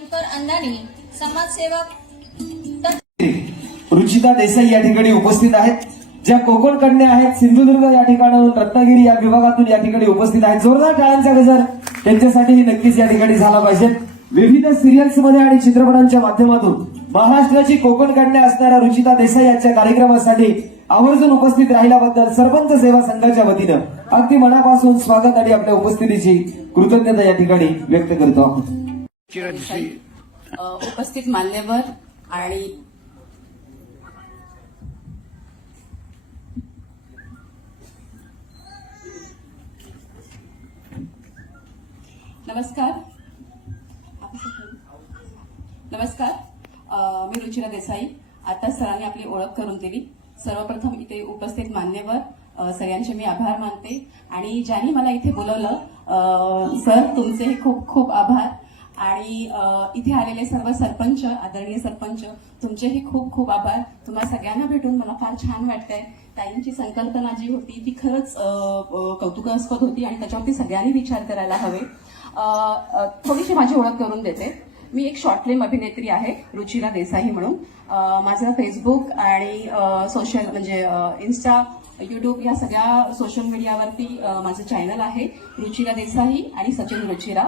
अंदानी समाजसेवक रुचिता देसाई या ठिकाणी उपस्थित आहेत, ज्या कोकण कन्या आहेत, सिंधुदुर्ग या ठिकाणाहून, रत्नागिरी या विभागातून या ठिकाणी उपस्थित आहेत. जोरदार टाळ्यांचा गजर त्यांच्यासाठीही नक्कीच या ठिकाणी झाला पाहिजे. विविध सिरियल्स मध्ये आणि चित्रपटांच्या माध्यमातून महाराष्ट्राची कोकण कन्या असणाऱ्या रुचिता देसाई यांच्या कार्यक्रमासाठी आवर्जून उपस्थित राहिल्याबद्दल सरपंच सेवा संघाच्या वतीनं अगदी मनापासून स्वागत आणि आपल्या उपस्थितीची कृतज्ञता या ठिकाणी व्यक्त करतो आहोत. उपस्थित मान्यवर आणि नमस्कार. मी रुचिरा देसाई. आता सरांनी आपली ओळख करून दिली. सर्वप्रथम इथे उपस्थित मान्यवर सगळ्यांचे मी आभार मानते आणि ज्यांनी मला इथे बोलवलं सर तुमचे खूप खूप आभार. आणि इथे आलेले सर्व सरपंच, आदरणीय सरपंच, तुमचेही खूप खूप आभार. तुम्हा सगळ्यांना भेटून मला फार छान वाटतंय. ताईंची संकल्पना जी होती ती खरंच कौतुकास्पद होती आणि त्याच्यावरती सगळ्यांनी विचार करायला हवे. थोडीशी माझी ओळख करून देते. मी एक शॉर्ट फिल्म अभिनेत्री आहे, रुचिरा देसाई म्हणून. माझं फेसबुक आणि सोशल म्हणजे इन्स्टा, युट्यूब या सगळ्या सोशल मीडियावरती माझं चॅनल आहे रुचिरा देसाई आणि सचिन रुचिरा.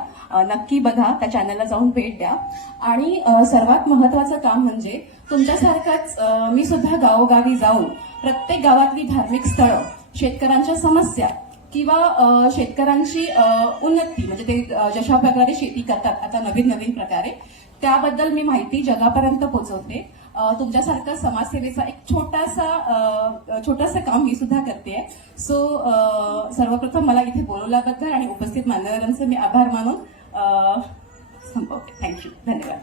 नक्की बघा, त्या चॅनलला जाऊन भेट द्या. आणि सर्वात महत्वाचं काम म्हणजे तुमच्यासारखंच मी सुद्धा गावोगावी जाऊन प्रत्येक गावातली धार्मिक स्थळं, शेतकऱ्यांच्या समस्या किंवा शेतकऱ्यांची उन्नती म्हणजे ते जशा प्रकारे शेती करतात आता नवीन नवीन प्रकारे, त्याबद्दल मी माहिती जगापर्यंत पोहोचवते. तुमच्यासारखं समाजसेवेचा एक छोटासा काम मी सुद्धा करते. सो सर्वप्रथम मला इथे बोलवल्याबद्दल आणि उपस्थित मान्यवरांचे मी आभार मानून संपवते. थँक्यू. धन्यवाद.